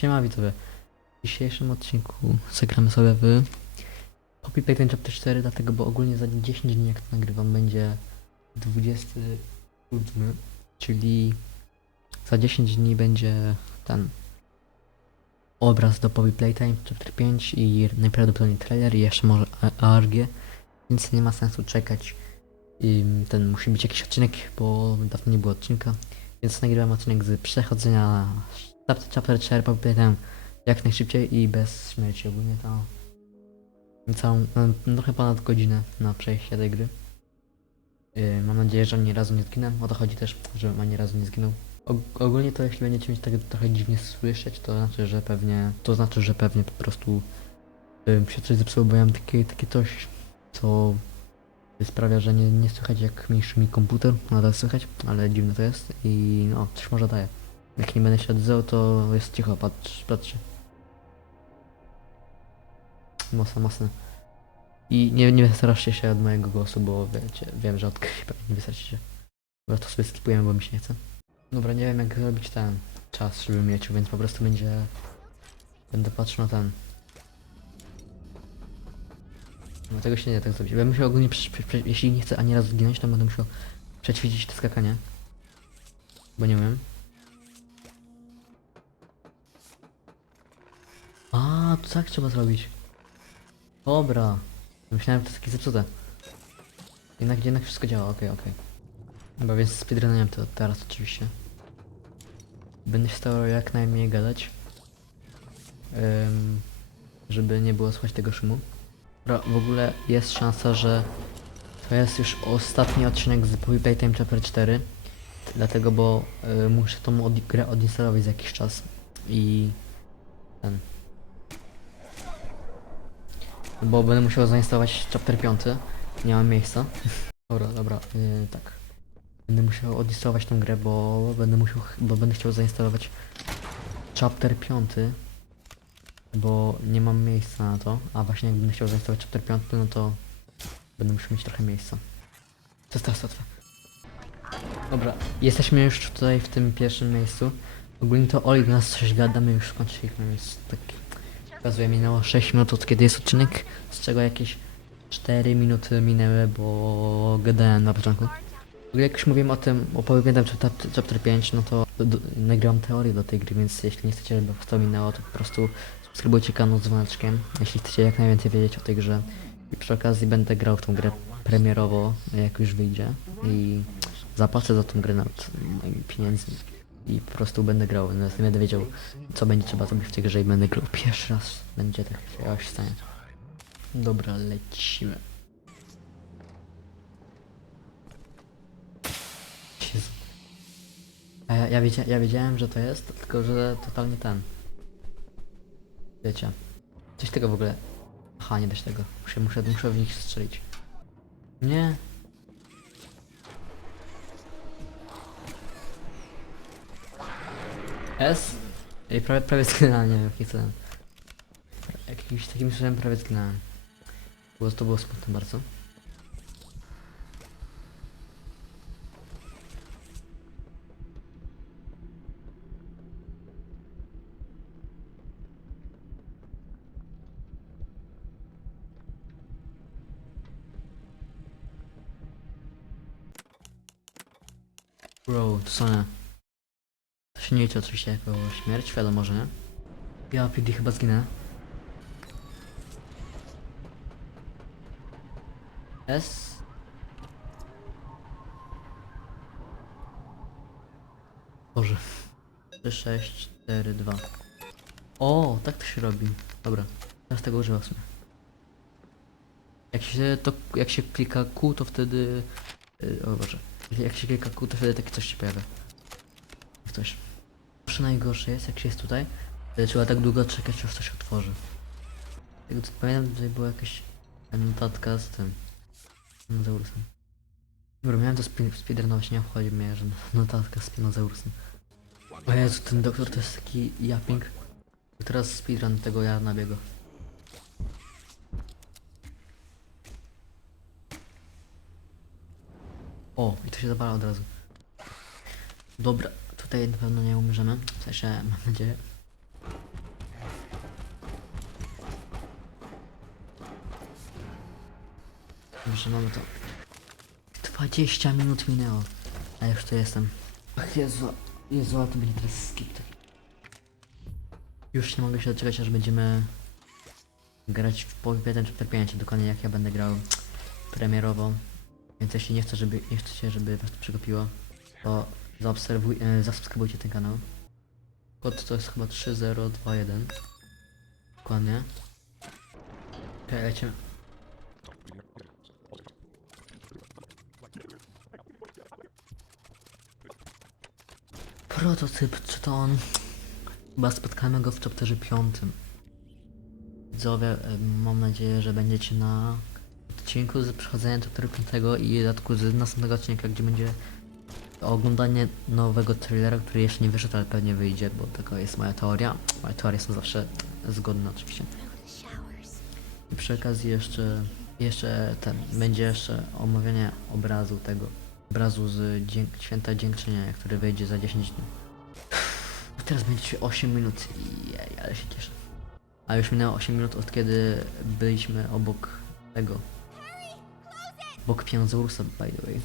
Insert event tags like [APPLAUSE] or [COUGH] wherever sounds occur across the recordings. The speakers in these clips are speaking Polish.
Siema widzowie. W dzisiejszym odcinku zagramy sobie w Copy Paste Chapter 4, dlatego, bo ogólnie za 10 dni jak to nagrywam będzie 27, czyli za 10 dni będzie ten obraz do Poppy Playtime Chapter 5 i najprawdopodobniej trailer i jeszcze może ARG, więc nie ma sensu czekać. Ym, ten musi być jakiś odcinek, bo dawno nie było odcinka, więc nagrywam odcinek z przechodzenia Chapter 4 Poppy Playtime jak najszybciej i bez śmierci ogólnie to całą, no, trochę ponad godzinę na przejście tej gry. Yy, mam nadzieję, że ani razu nie zginę, o to chodzi też, żebym ani razu nie zginął. Og ogólnie to jeśli będziecie mnie tak trochę dziwnie słyszeć, to znaczy, że pewnie, to znaczy, że pewnie po prostu yy, się coś zepsuło, bo ja mam takie, takie coś, co sprawia, że nie, nie słychać jak mniejszy mi komputer, nadal słychać, ale dziwne to jest i no, coś może daje. Jak nie będę się odzywał, to jest cicho, patrz, patrzcie. Mocno, mocno. I nie, nie wystraszcie się od mojego głosu, bo wiecie, wiem, że odkrycie pewnie nie wystraszcie się. Dobra, to sobie skipujemy, bo mi się nie chce. Dobra, nie wiem jak zrobić ten czas, żeby mieć, więc po prostu będzie... Będę patrzył na ten. No tego się nie da tak zrobić. Będę musiał ogólnie, jeśli nie chcę ani razu zginąć, to będę musiał przećwiczyć to skakanie. Bo nie umiem. A, to tak trzeba zrobić. Dobra. Myślałem, że to jest takie zepsute. Jednak, jednak wszystko działa, okej, okej. Dobra, więc speedrunem to teraz oczywiście. Będę się starał jak najmniej gadać. Ym, żeby nie było słychać tego szumu. W ogóle jest szansa, że to jest już ostatni odcinek z Playtime Chapter 4. Dlatego, bo y, muszę tą od, grę odinstalować za jakiś czas. I ten. Bo będę musiał zainstalować chapter 5. Nie mam miejsca. dobra, dobra, yy, tak. Będę musiał odinstalować tą grę, bo będę musiał, bo będę chciał zainstalować chapter 5. Bo nie mam miejsca na to, a właśnie jak będę chciał zainstalować chapter 5, no to będę musiał mieć trochę miejsca. To jest teraz łatwe. Dobra, jesteśmy już tutaj w tym pierwszym miejscu. Ogólnie to Oli do nas coś gada, my już skończyliśmy, więc tak Pokazuje minęło 6 minut od kiedy jest odcinek, z czego jakieś 4 minuty minęły, bo gadałem na początku. Jak już mówiłem o tym, o pamiętam chapter, chapter 5, no to nagrałam teorię do tej gry, więc jeśli nie chcecie, żeby to minęło, to po prostu subskrybujcie kanał z dzwoneczkiem, jeśli chcecie jak najwięcej wiedzieć o tej grze. I przy okazji będę grał w tą grę premierowo, jak już wyjdzie i zapłacę za tą grę nawet moimi pieniędzmi i po prostu będę grał, natomiast nie będę wiedział co będzie trzeba zrobić w tej grze i będę grał pierwszy raz. Będzie tak coś stanie. Dobra, lecimy. Jezu. A ja, ja, wiedzia, ja wiedziałem, że to jest, tylko że totalnie ten. Wiecie. Coś tego w ogóle. Aha, nie dać tego. Muszę, muszę, muszę w nich strzelić. Nie. S? Ej, prawie, prawie zginąłem, nie wiem jaki cudem. Jakimś takim cudem prawie zginąłem. Było, to było smutne bardzo. Bro, to są liczy oczywiście jako śmierć, wiadomo, że nie. Ja PD chyba zginę. S. Boże. 3, 6, 4, 2. O, tak to się robi. Dobra, teraz tego używam w sumie. Jak się to, jak się klika Q, to wtedy... Yy, o Boże. Jak się klika Q, to wtedy takie coś się pojawia. Coś. Zawsze najgorsze jest, jak się jest tutaj, to trzeba tak długo czekać, aż coś otworzy. Tego co pamiętam, tutaj była jakaś notatka z tym. Dinozaurusem. Dobra, miałem to spi- speedrunować, nie obchodzi mnie, że notatka z dinozaurusem. O Jezu, ten doktor to jest taki yapping. Teraz speedrun tego ja nabiego. O, i to się zapala od razu. Dobra, tutaj na pewno nie umrzemy. W sensie, mam nadzieję. Dobrze, mamy to. 20 minut minęło. A już tu jestem. Ach Jezu, Jezu, a to będzie teraz skip. Już nie mogę się doczekać, aż będziemy grać w połowie 1 czy 5, dokładnie jak ja będę grał premierowo. Więc jeśli nie chcę, żeby, nie chcecie, żeby was to przegapiło, to zaobserwuj, e, zasubskrybujcie ten kanał. Kod to jest chyba 3021. Dokładnie. Okej, lecimy. Prototyp, czy to on? Chyba spotkamy go w chapterze 5. Widzowie, em, mam nadzieję, że będziecie na odcinku z przechodzenia chapteru 5 i dodatku z następnego odcinka, gdzie będzie oglądanie nowego trailera, który jeszcze nie wyszedł, ale pewnie wyjdzie, bo taka jest moja teoria. Moje teorie są zawsze zgodne oczywiście. I przy okazji jeszcze, jeszcze ten, będzie jeszcze omawianie obrazu tego, obrazu z dzięk, Święta Dziękczynienia, który wyjdzie za 10 dni. Teraz będzie 8 minut i jej, ale się cieszę. A już minęło 8 minut od kiedy byliśmy obok tego. Obok Pianzaurusa, by the way.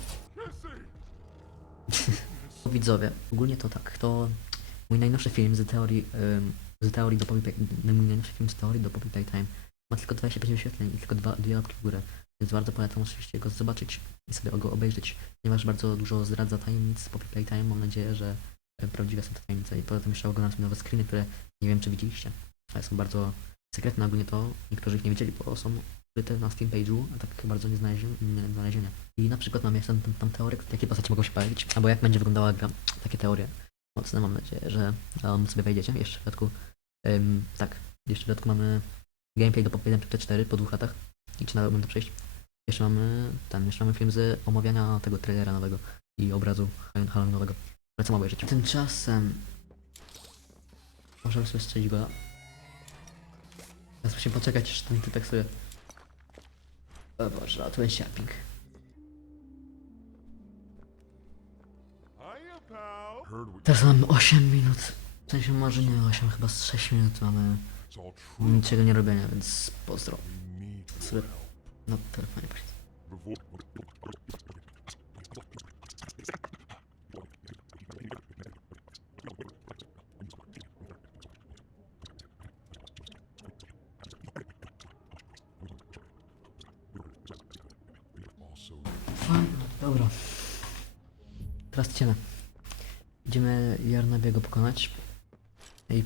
[LAUGHS] Widzowie, ogólnie to tak, to mój najnowszy film z teorii, z teorii do Poppy Play- mój najnowszy film z teorii do Poppy Playtime ma tylko 25 wyświetleń i tylko dwa, dwie łapki w górę, więc bardzo polecam oczywiście go zobaczyć i sobie go obejrzeć, ponieważ bardzo dużo zdradza tajemnic Poppy Playtime, mam nadzieję, że e, prawdziwe są te tajemnice i poza tym jeszcze oglądam nowe screeny, które nie wiem czy widzieliście, ale są bardzo sekretne. Ogólnie to, niektórzy ich nie wiedzieli, bo są ukryte na Steam page'u, a tak bardzo nie znalezione, nie. I na przykład mamy tam, tam, tam teorię, jakie postacie mogą się pojawić, albo jak będzie wyglądała gra, takie teorie. Mocne, mam nadzieję, że um, sobie wejdziecie. Jeszcze w dodatku, ym, tak, jeszcze w dodatku mamy gameplay do Pop 1 Chapter 4 po dwóch latach i czy nadal będę przejść. Jeszcze mamy, ten, jeszcze mamy film z omawiania tego trailera nowego i obrazu Halloweenowego. Polecam obejrzeć. Tymczasem możemy sobie strzelić go. Teraz musimy poczekać, aż ten typek sobie... O Boże. Hiya, pal. Heard what Teraz mamy 8 minut. W sensie może nie 8, chyba z 6 minut mamy niczego nie robienia, więc pozdro. Sobie your help. na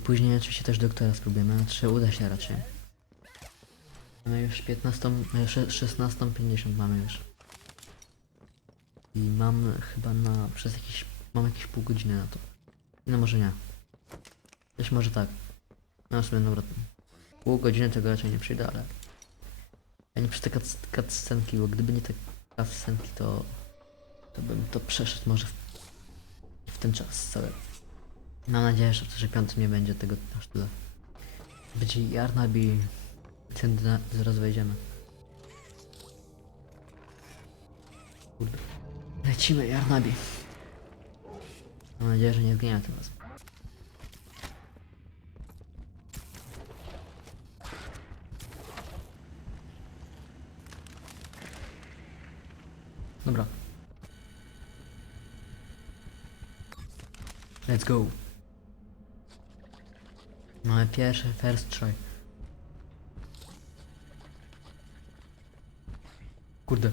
później oczywiście też doktora spróbujemy, czy uda się raczej. Mamy już 15, e, sze- 16.50 mamy już. I mam chyba na, przez jakiś, mam jakieś pół godziny na to. No może nie. Coś może tak. No w sumie dobra. Pół godziny tego raczej nie przyjdę, ale... Ja nie przez te cuts- cutscenki, bo gdyby nie te cutscenki, to... To bym to przeszedł może w, w ten czas cały. Mam nadzieję, że w że piątym nie będzie tego aż tyle. Będzie Jarnabi... Tędy na- zaraz wejdziemy. Kurde. Lecimy Jarnabi. Mam nadzieję, że nie zginiemy tym razem. Dobra. Let's go. Mamy pierwszy first try. Kurde.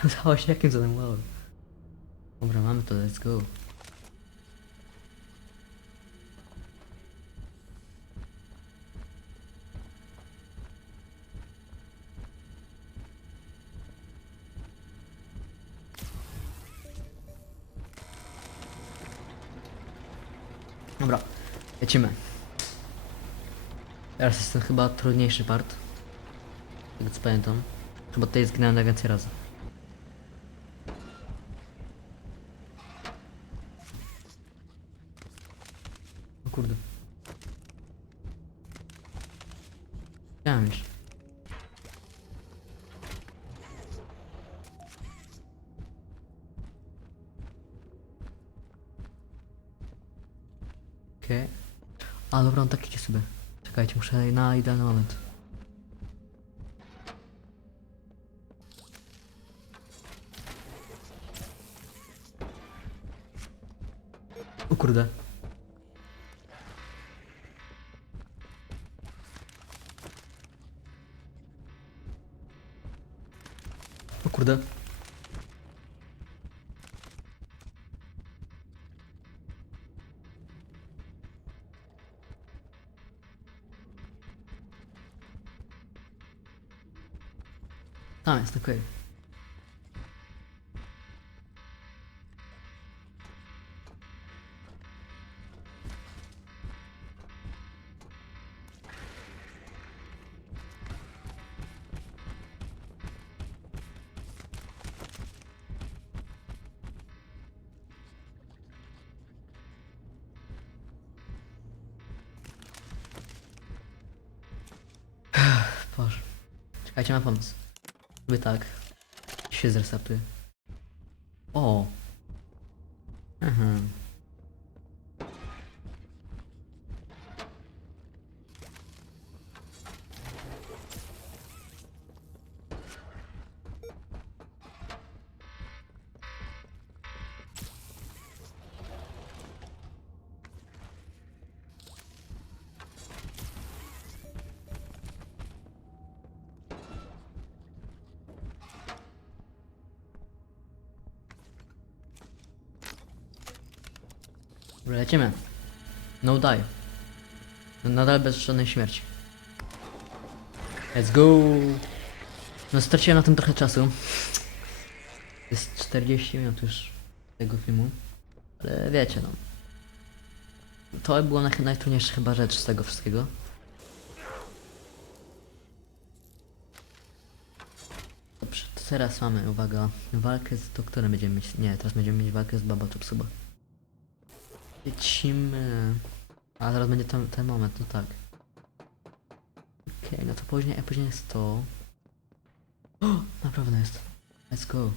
[LAUGHS] Udało się jakim cudem wow. Dobra, mamy to, let's go. Dobra, lecimy. Teraz jest ten chyba trudniejszy part. Tak co pamiętam. Chyba tutaj zginąłem najwięcej razy. O kurde. Muszę na idealny moment. O kurde. O kurde. Tam jest, okej. Boże. Czekajcie, mam pomysł. Wy tak. Się zrestartuje. O! Mhm. Lecimy. No die. Nadal bez żadnej śmierci. Let's go! No straciłem na tym trochę czasu. Jest 40 minut już tego filmu. Ale wiecie no. To była naj- najtrudniejsza chyba rzecz z tego wszystkiego. Dobrze, teraz mamy, uwaga, walkę z doktorem będziemy mieć. Nie, teraz będziemy mieć walkę z Babaczuk chyba. Lecimy. A zaraz będzie ten, ten moment, no tak. Okej, no to później, a później jest to. O, naprawdę jest. Let's go.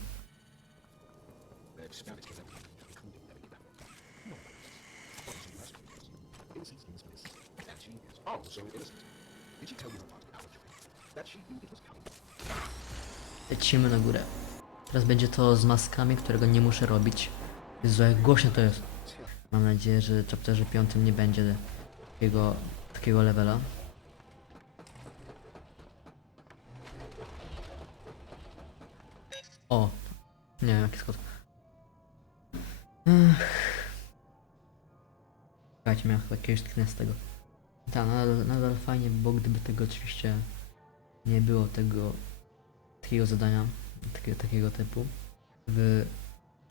Lecimy na górę. Teraz będzie to z maskami, którego nie muszę robić. Jezu, jak głośno to jest. Mam nadzieję, że w chapterze 5 nie będzie takiego, takiego levela. O! Nie wiem jaki. Ech. Słuchajcie, miałem chyba jakiegoś tknę z tego. Tak, nadal, nadal fajnie by było, gdyby tego oczywiście nie było tego takiego zadania, takiego, takiego typu w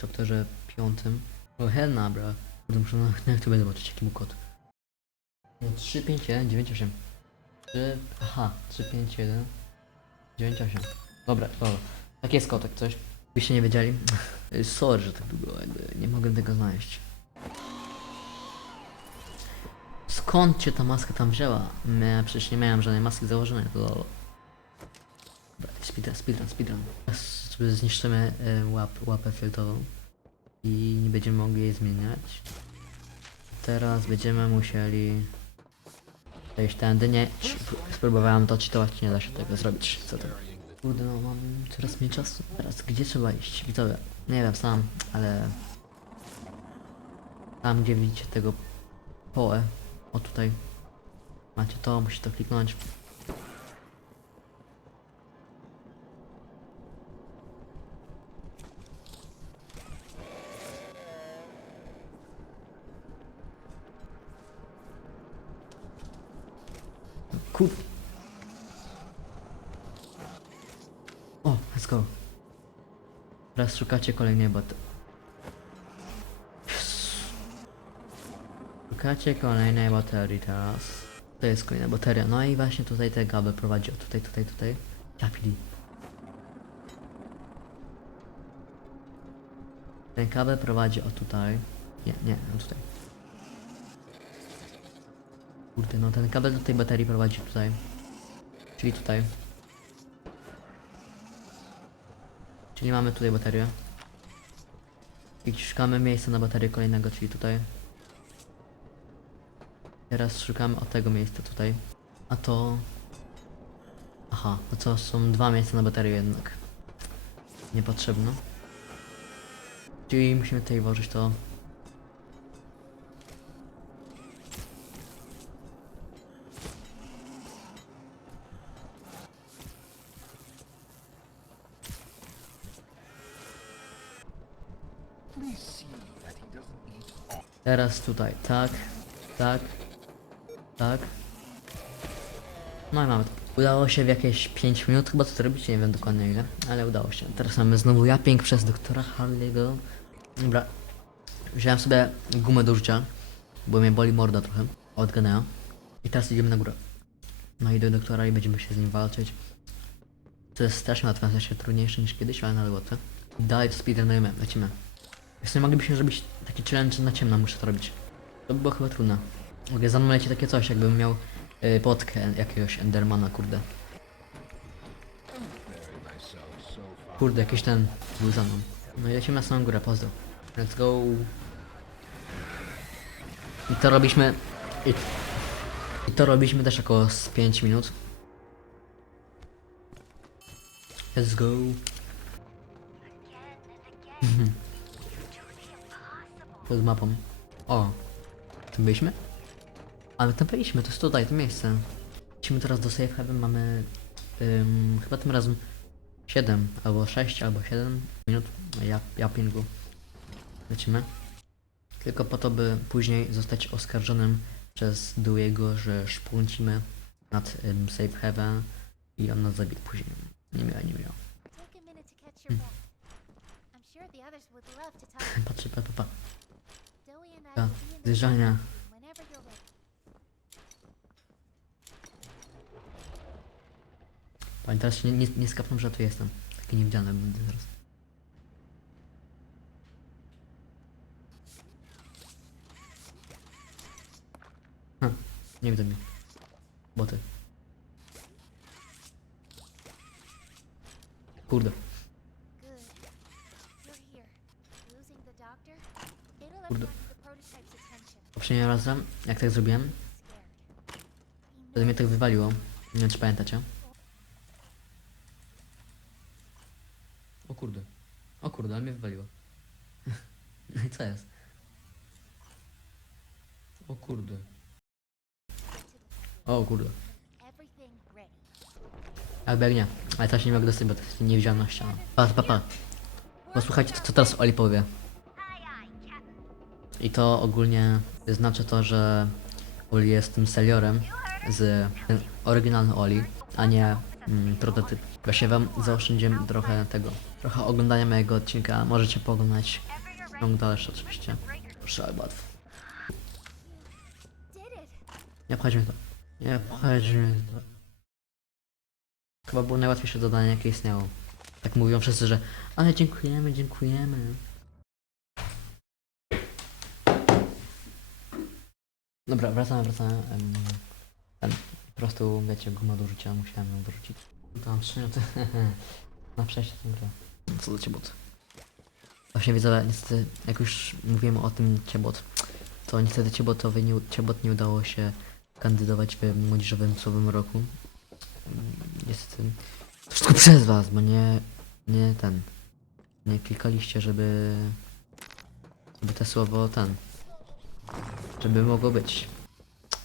chapterze 5. O hell nah, bro. Muszę na, na YouTube zobaczyć jaki był kod. No 3, 5, 1, 9, 8. 3, aha, 3, 5, 1, 9, 8. Dobra, dobra. Tak jest kotek, coś. Byście nie wiedzieli. [LAUGHS] Sorry, że tak długo, nie mogłem tego znaleźć. Skąd cię ta maska tam wzięła? Ja przecież nie miałem żadnej maski założonej, to speedrun, speedrun, speedrun. Zniszczymy y, łap, łapę filtrową i nie będziemy mogli jej zmieniać. Teraz będziemy musieli przejść tędy, nie, spróbowałem to cheatować, nie da się tego zrobić, co to? Kurde no, mam coraz mniej czasu. Teraz gdzie trzeba iść? Widzowie, nie wiem sam, ale... Tam gdzie widzicie tego połę, o tutaj, macie to, musicie to kliknąć. Kur... O, let's go. Szukacie kolejnej bot. Szukacie kolejnej baterii teraz. To jest kolejna bateria. No i właśnie tutaj te gaby prowadzi. O, tutaj, tutaj, tutaj. Ja pili. Ten kabel prowadzi o tutaj. Nie, nie, on tutaj. Kurde, no ten kabel do tej baterii prowadzi tutaj. Czyli tutaj. Czyli mamy tutaj baterię. I szukamy miejsca na baterię kolejnego, czyli tutaj. Teraz szukamy o tego miejsca tutaj. A to... Aha, no to są dwa miejsca na baterię jednak. Niepotrzebne. Czyli musimy tutaj włożyć to... Teraz tutaj, tak, tak, tak. No i mamy to. Udało się w jakieś 5 minut, chyba to zrobić, nie wiem dokładnie ile, ale udało się. Teraz mamy znowu japping przez doktora Harley'ego. Dobra, wziąłem sobie gumę do rzucia, bo mnie boli morda trochę od Ganea. I teraz idziemy na górę. No i do doktora i będziemy się z nim walczyć. To jest strasznie łatwe, w sensie trudniejsze niż kiedyś, ale nadal łatwe. Dalej to speedrunujemy, lecimy. Jeśli moglibyśmy zrobić taki challenge na ciemno, muszę to robić. To by było chyba trudne. Mogę za mną leci takie coś, jakbym miał y, potkę jakiegoś Endermana, kurde. Kurde, jakiś ten był za mną. No i lecimy na samą górę, pozdro. Let's go. I to robiliśmy... I, i to robiliśmy też około z 5 minut. Let's go. [LAUGHS] Pod mapą. O. Tu byliśmy? A my tam byliśmy, to jest tutaj, to miejsce. Lecimy teraz do safe haven, mamy ym, chyba tym razem 7 albo 6 albo 7 minut ja, ja pingu. Lecimy. Tylko po to, by później zostać oskarżonym przez Dewey'ego, że szpuncimy nad ym, safe haven i on nas zabije później. Nie miał, nie miał. Take sure the others would love to talk. Patrzę, pa, pa, pa. Zoe and I Ja, will be in the zjeżdżania. room whenever you're ready. Pani teraz się nie, nie, nie skapną, że tu jestem. Taki niewidzialny będę zaraz. Ha, nie widzę mnie. Boty. Kurde. Kurde. Poprzednim razem, jak tak zrobiłem, wtedy mnie tak wywaliło. Nie wiem, czy pamiętacie. O kurde. O kurde, ale mnie wywaliło. [LAUGHS] No i co jest? O kurde. O kurde. Albo jak nie. Ale teraz nie mogę dostać, bo to jest niewidzialna ściana. Pa, pa, pa. Posłuchajcie, co teraz Oli powie. I to ogólnie znaczy to, że Oli jest tym seniorem z oryginalny Oli, a nie mm, prototyp. Właśnie wam zaoszczędziłem trochę tego, trochę oglądania mojego odcinka. Możecie pooglądać ciąg dalszy oczywiście. Proszę, ale łatwo. Nie mnie to. Nie mnie to. Chyba było najłatwiejsze zadanie, jakie istniało. Tak mówią wszyscy, że ale dziękujemy, dziękujemy. Dobra, wracamy, wracamy. Em, ten, po prostu, wiecie, guma do rzucia, musiałem ją dorzucić. Tam trzy minuty. [LAUGHS] Na przejście tę grę. Co do ciebot. Właśnie widzę, niestety, jak już mówiłem o tym ciebot, to niestety ciebotowi nie, ciebot nie udało się kandydować w młodzieżowym słowym roku. Mm, Niestety. To wszystko przez was, bo nie, nie ten. Nie klikaliście, żeby. Żeby to słowo ten. Żeby mogło być.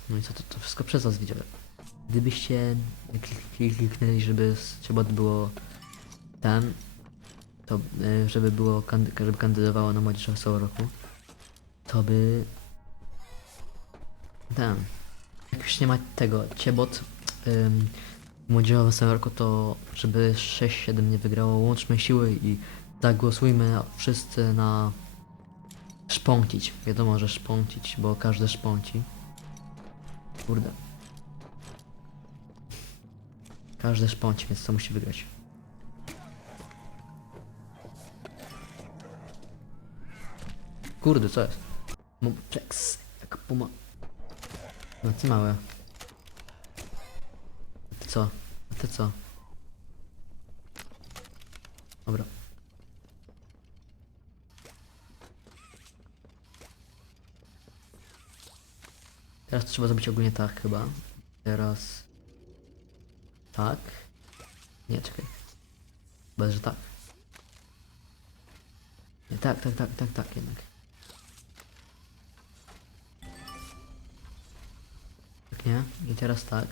No i co to, to wszystko przez was widziałem. Gdybyście klik- kliknęli, żeby ciebot było ten, to y, żeby było żeby kandydowało na młodzieżowe słowo roku, to by ten. Jak już nie ma tego, ciebot ym, młodzieżowe słowo roku, to żeby 6-7 nie wygrało, łączmy siły i zagłosujmy wszyscy na szpącić. Wiadomo, że szpącić, bo każdy szpąci. Kurde. Każdy szpąci, więc co musi wygrać? Kurde, co jest? Mam flex, jak puma. No ty małe. A ty co? A ty co? Dobra. Teraz trzeba zrobić ogólnie tak chyba. Teraz... Tak. Nie, czekaj. Chyba, że tak. Nie, tak, tak, tak, tak, tak jednak. Tak nie? I teraz tak.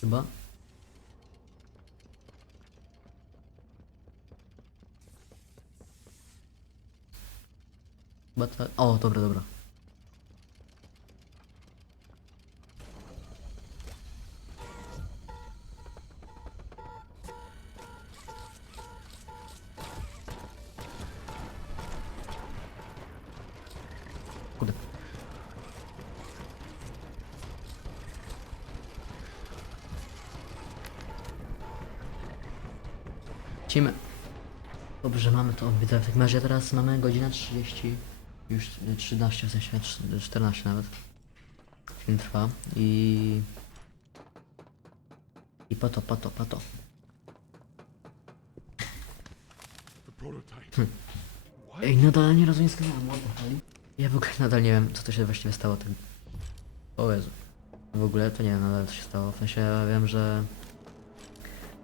Chyba. Chyba tak. O, dobra, dobra. Lecimy. Dobrze, mamy to widzę. W takim razie teraz mamy godzinę 30, już y, 13, w sensie trz- 14 nawet. Film trwa i... I po to, po to, po to. Prototype. Ej, nadal nie rozumiem skanału, what the? Ja w ogóle nadal nie wiem, co to się właściwie stało. Tak... O Jezu. W ogóle to nie wiem nadal co się stało. W sensie wiem, że...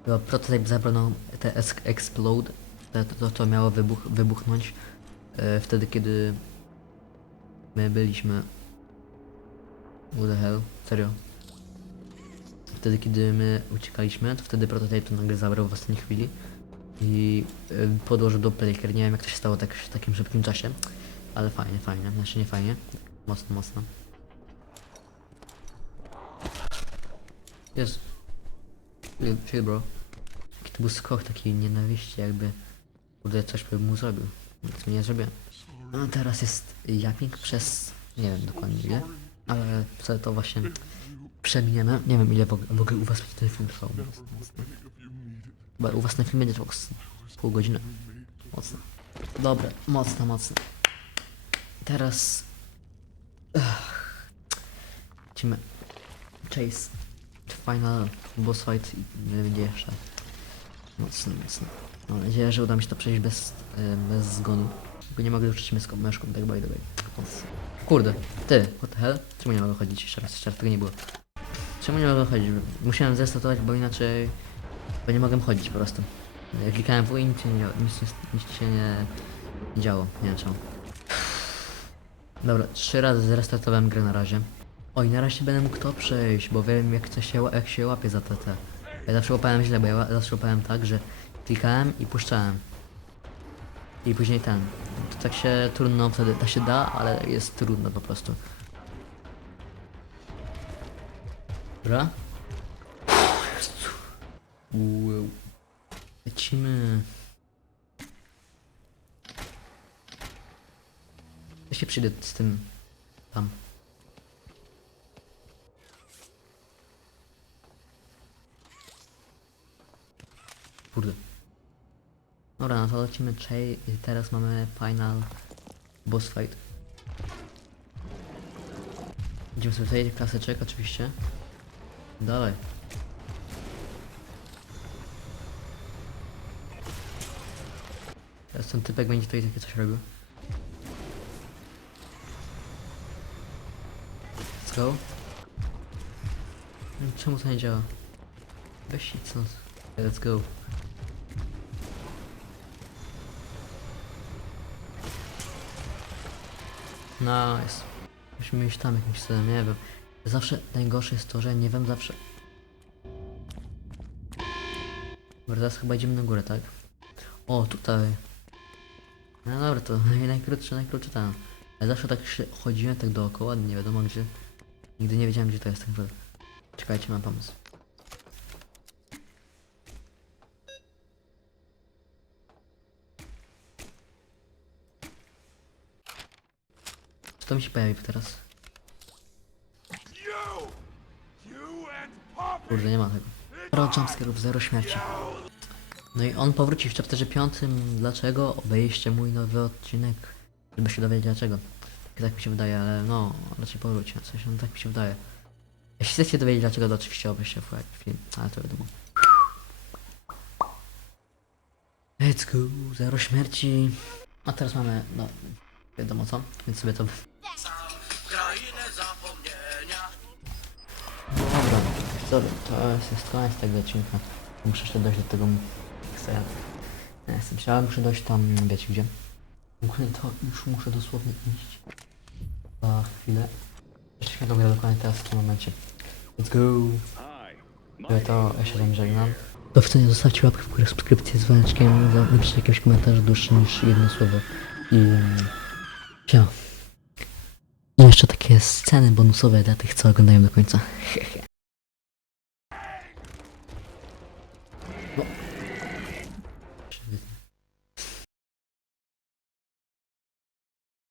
Chyba prototyp zabrano te explode. Te, to, to miało wybuch, wybuchnąć. E, wtedy kiedy... My byliśmy... What the hell? Serio? Wtedy kiedy my uciekaliśmy, to wtedy prototyp to nagle zabrał w ostatniej chwili i y, podłożył do playker. Nie wiem jak to się stało tak, w takim szybkim czasie, ale fajnie, fajnie, znaczy nie fajnie, mocno, mocno. Jest. Chill bro. Jaki to był skok taki nienawiści, jakby kurde coś by mu zrobił. Nic mi nie zrobiłem. No teraz jest japing przez nie wiem dokładnie ile, ale co to właśnie przeminiemy. Nie wiem ile w ogóle, u was będzie ten film trwał. Chyba u was na filmie będzie z pół godziny. Mocno. Dobre, mocno, mocno. Teraz... Lecimy. Chase. Final boss fight będzie jeszcze. Mocno, mocno. Mam nadzieję, że uda mi się to przejść bez, e, bez zgonu. Tylko nie mogę ruszyć myszką, myszką tak by the way. Kurde, ty, what the hell? Czemu nie mogę chodzić jeszcze raz? Jeszcze raz tego nie było. Czemu nie mogę chodzić? Musiałem zrestartować, bo inaczej... Bo nie mogłem chodzić po prostu. Ja klikałem w i nic się nie, nic, nic, się nie działo. Nie wiem czemu. Dobra, trzy razy zrestartowałem grę na razie. Oj, na razie będę mógł to przejść, bo wiem jak, to się, jak się łapie za TT. Ja zawsze łapałem źle, bo ja zawsze łapałem tak, że klikałem i puszczałem. I później ten. To tak się trudno wtedy, tak się da, ale jest trudno po prostu. Dobra? Wow. Lecimy. Ja się przyjdę z tym tam. Kurde. Dobra, no to lecimy Chase i teraz mamy final boss fight. Idziemy sobie tutaj klasyczek oczywiście. Dalej. Teraz ten typek będzie tutaj takie coś robił. Let's go. No, Czemu to nie działa? Weź idź. Let's go. Nice. Musimy iść tam jakimś cudem, nie wiem. Zawsze najgorsze jest to, że nie wiem zawsze. Dobra, teraz chyba idziemy na górę, tak? O, tutaj. No dobra, to [LAUGHS] najkrótsze, najkrótsze tam. Ale zawsze tak się chodziłem tak dookoła, nie wiadomo gdzie. Nigdy nie wiedziałem gdzie to jest tak naprawdę. Czekajcie, mam pomysł. Co to mi się pojawi teraz? Kurde, nie ma tego. Zero jumpscarów, zero śmierci. No i on powróci w chapterze piątym. Dlaczego? Obejście mój nowy odcinek. Żeby się dowiedzieć dlaczego. Tak, tak mi się wydaje, ale no, raczej powróci. W sensie, no tak mi się wydaje. Jeśli chcecie dowiedzieć dlaczego, to oczywiście obejście film, ale to wiadomo. Let's go, zero śmierci. A teraz mamy, no, wiadomo co, więc sobie to Dobra, co, to jest koniec tego odcinka. Muszę jeszcze dojść do tego Excela. Ja jestem się, ale muszę dojść tam, wiecie gdzie. W ogóle to już muszę dosłownie iść. Za chwilę. Jeszcze się dogadam dokładnie teraz w tym momencie. Let's go! Ja to ja się tam żegnam. Do wtedy zostawcie łapkę w górę, subskrypcję z dzwoneczkiem, napiszcie jakieś komentarze dłuższe niż jedno słowo. I... Mm, Ciao. I jeszcze takie sceny bonusowe dla tych, co oglądają do końca. [LAUGHS]